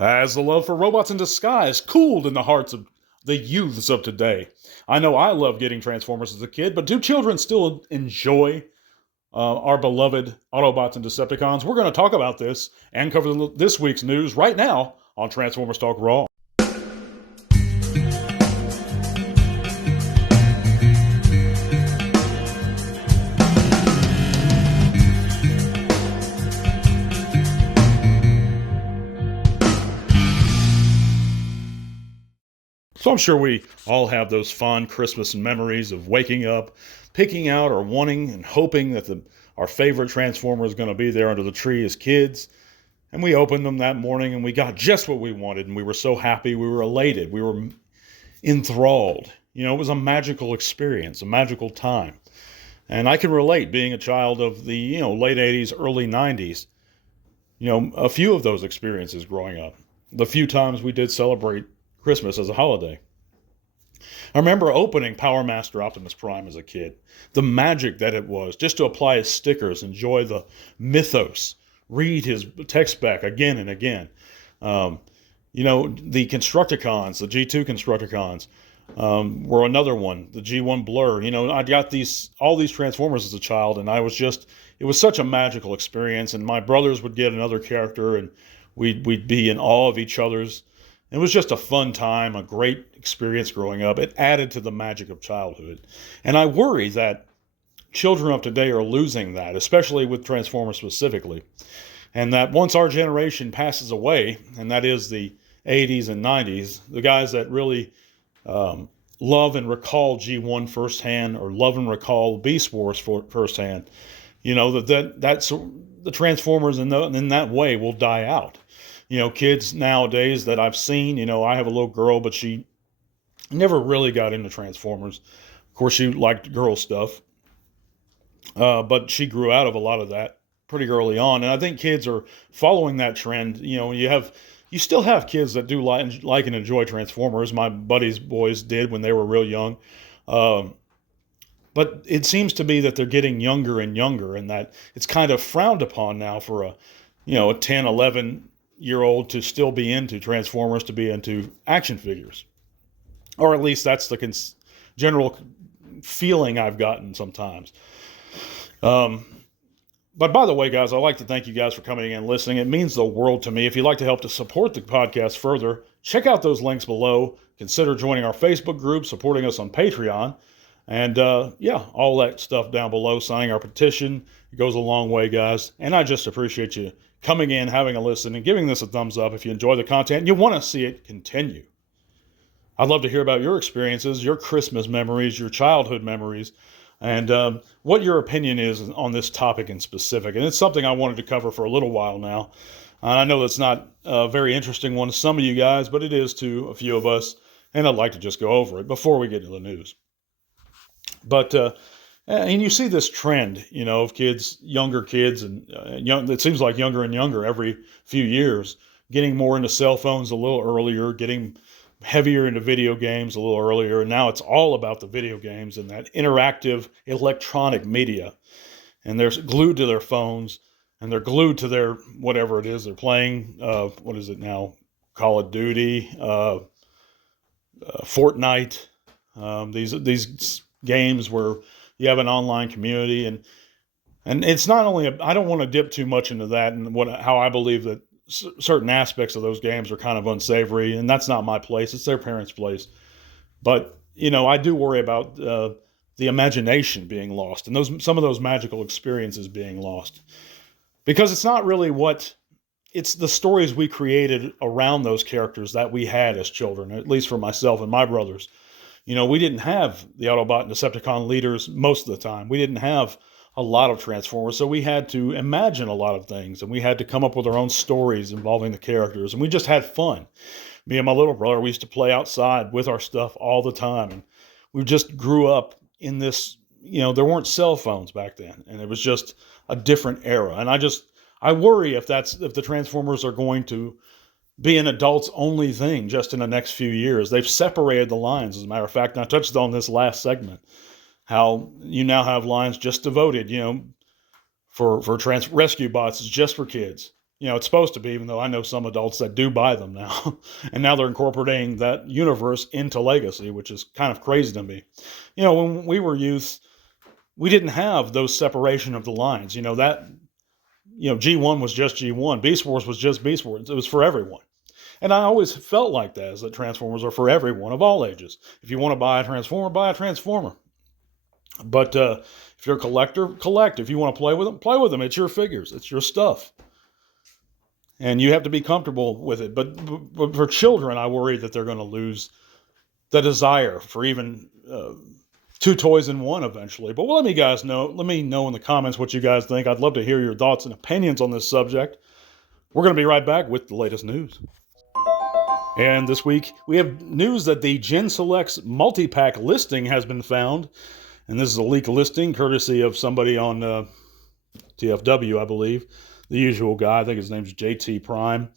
As the love for robots in disguise cooled in the hearts of the youths of today. I know I loved getting Transformers as a kid, but do children still enjoy our beloved Autobots and Decepticons? We're going to talk about this and cover this week's news right now on Transformers Talk Raw. So I'm sure we all have those fond Christmas memories of waking up, picking out or wanting and hoping that our favorite Transformer is going to be there under the tree as kids. And we opened them that morning and we got just what we wanted. And we were so happy. We were elated. We were enthralled. It was a magical experience, a magical time. And I can relate, being a child of the, late 80s, early 90s. A few of those experiences growing up. The few times we did celebrate Christmas as a holiday. I remember opening Power Master Optimus Prime as a kid. The magic that it was, just to apply his stickers, enjoy the mythos, read his text back again and again. The Constructicons, the G2 Constructicons, were another one. The G1 Blur. I got all these Transformers as a child, and it was such a magical experience. And my brothers would get another character, and we'd be in awe of each other's. It was just a fun time, a great experience growing up. It added to the magic of childhood. And I worry that children of today are losing that, especially with Transformers specifically. And that once our generation passes away, and that is the 80s and 90s, the guys that really love and recall G1 firsthand, or love and recall Beast Wars firsthand, that's the Transformers in that way will die out. Kids nowadays that I've seen, I have a little girl, but she never really got into Transformers. Of course, she liked girl stuff, but she grew out of a lot of that pretty early on. And I think kids are following that trend. You still have kids that do like and enjoy Transformers. My buddies' boys did when they were real young. But it seems to be that they're getting younger and younger, and that it's kind of frowned upon now for a 10, 11-year-old to still be into Transformers, to be into action figures. Or at least that's the general feeling I've gotten sometimes. But by the way, guys, I'd like to thank you guys for coming in and listening. It means the world to me. If you'd like to help to support the podcast further, check out those links below. Consider joining our Facebook group, supporting us on Patreon. And all that stuff down below, signing our petition. It goes a long way, guys. And I just appreciate you coming in, having a listen, and giving this a thumbs up if you enjoy the content and you want to see it continue. I'd love to hear about your experiences, your Christmas memories, your childhood memories, and what your opinion is on this topic in specific. And it's something I wanted to cover for a little while now. I know that's not a very interesting one to some of you guys, but it is to a few of us, and I'd like to just go over it before we get to the news. But and you see this trend, of younger kids, and it seems like younger and younger every few years, getting more into cell phones a little earlier, getting heavier into video games a little earlier. And now it's all about the video games and that interactive electronic media. And they're glued to their phones, and they're glued to their whatever it is they're playing. What is it now? Call of Duty, Fortnite, these games where you have an online community, and it's not only I don't want to dip too much into that, and how I believe that certain aspects of those games are kind of unsavory, and that's not my place. It's their parents' place. But I do worry about the imagination being lost, and some of those magical experiences being lost, because it's not really it's the stories we created around those characters that we had as children, at least for myself and my brothers. We didn't have the Autobot and Decepticon leaders most of the time. We didn't have a lot of Transformers, so we had to imagine a lot of things, and we had to come up with our own stories involving the characters, and we just had fun. Me and my little brother, we used to play outside with our stuff all the time, and we just grew up in this, there weren't cell phones back then, and it was just a different era. And I worry if the Transformers are going to be an adults only thing just in the next few years. They've separated the lines, as a matter of fact, and I touched on this last segment, how you now have lines just devoted, for rescue bots, is just for kids. It's supposed to be, even though I know some adults that do buy them now. And now they're incorporating that universe into Legacy, which is kind of crazy to me. When we were youth, we didn't have those separation of the lines. G1 was just G1. Beast Wars was just Beast Wars. It was for everyone. And I always felt like that, is that Transformers are for everyone of all ages. If you want to buy a Transformer, buy a Transformer. But if you're a collector, collect. If you want to play with them, play with them. It's your figures. It's your stuff. And you have to be comfortable with it. But for children, I worry that they're going to lose the desire for even two toys in one eventually. But let me know in the comments what you guys think. I'd love to hear your thoughts and opinions on this subject. We're going to be right back with the latest news. And this week, we have news that the Gen Selects multi-pack listing has been found. And this is a leaked listing courtesy of somebody on TFW, I believe. The usual guy, I think his name's JT Prime.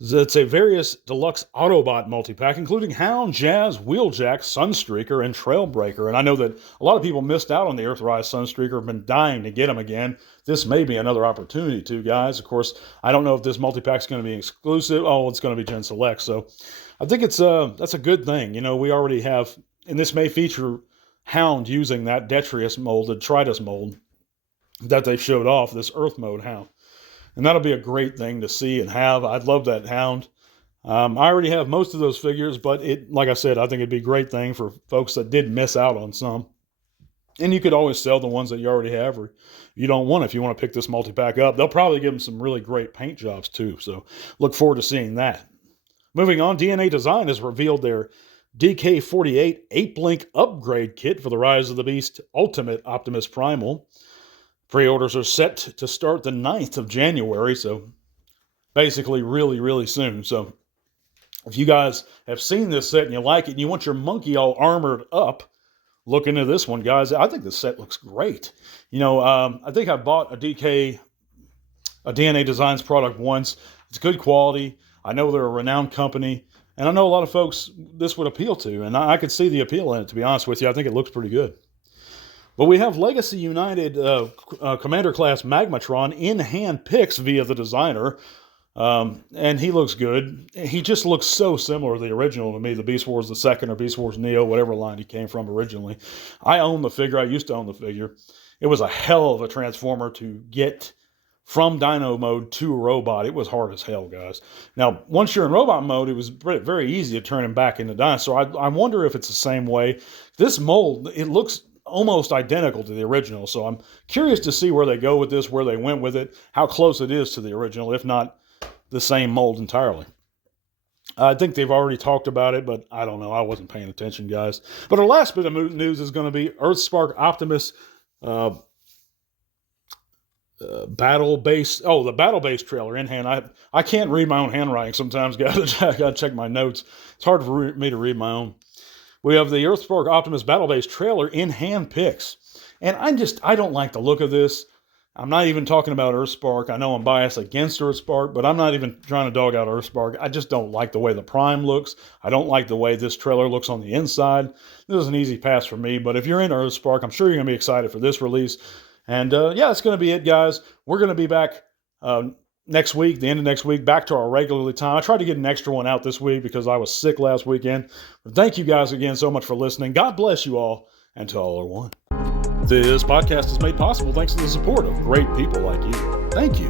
It's a various deluxe Autobot multi-pack, including Hound, Jazz, Wheeljack, Sunstreaker, and Trailbreaker. And I know that a lot of people missed out on the Earthrise Sunstreaker, have been dying to get him again. This may be another opportunity too, guys. Of course, I don't know if this multi-pack is going to be exclusive. Oh, it's going to be Gen Select. So I think that's a good thing. We already have, and this may feature Hound using that Detritus mold, the Tritus mold that they showed off, this Earth mode Hound. And that'll be a great thing to see and have. I'd love that Hound. I already have most of those figures, but like I said, I think it'd be a great thing for folks that did miss out on some. And you could always sell the ones that you already have, or you don't want. If you want to pick this multi-pack up, they'll probably give them some really great paint jobs too. So look forward to seeing that. Moving on, DNA Design has revealed their DK48 8-Blink upgrade kit for the Rise of the Beast Ultimate Optimus Primal. Pre-orders are set to start the 9th of January, so basically really, really soon. So if you guys have seen this set and you like it and you want your monkey all armored up, look into this one, guys. I think this set looks great. I think I bought a DNA Designs product once. It's good quality. I know they're a renowned company, and I know a lot of folks this would appeal to, and I could see the appeal in it, to be honest with you. I think it looks pretty good. But we have Legacy United Commander Class Magmatron in hand picks via the designer, and he looks good. He just looks so similar to the original to me, the Beast Wars II or Beast Wars Neo, whatever line he came from originally. I own the figure. I used to own the figure. It was a hell of a transformer to get from Dino mode to robot. It was hard as hell, guys. Now, once you're in robot mode, it was very easy to turn him back into Dinosaur. I wonder if it's the same way. This mold, it looks almost identical to the original, so I'm curious to see where they go with this, where they went with it, how close it is to the original, if not the same mold entirely. I think they've already talked about it, but I don't know. I wasn't paying attention, guys. But our last bit of news is going to be Earthspark Optimus battle base. Oh, the battle base trailer in hand. I can't read my own handwriting sometimes, guys. I gotta check my notes. It's hard for me to read my own. We have the Earthspark Optimus Battle Base trailer in hand picks. And I don't like the look of this. I'm not even talking about Earthspark. I know I'm biased against Earthspark, but I'm not even trying to dog out Earthspark. I just don't like the way the Prime looks. I don't like the way this trailer looks on the inside. This is an easy pass for me, but if you're into Earthspark, I'm sure you're going to be excited for this release. And yeah, that's going to be it, guys. We're going to be back next week, the end of next week, back to our regularly time. I tried to get an extra one out this week because I was sick last weekend. But thank you guys again so much for listening. God bless you all, and to all are one. This podcast is made possible thanks to the support of great people like you. Thank you.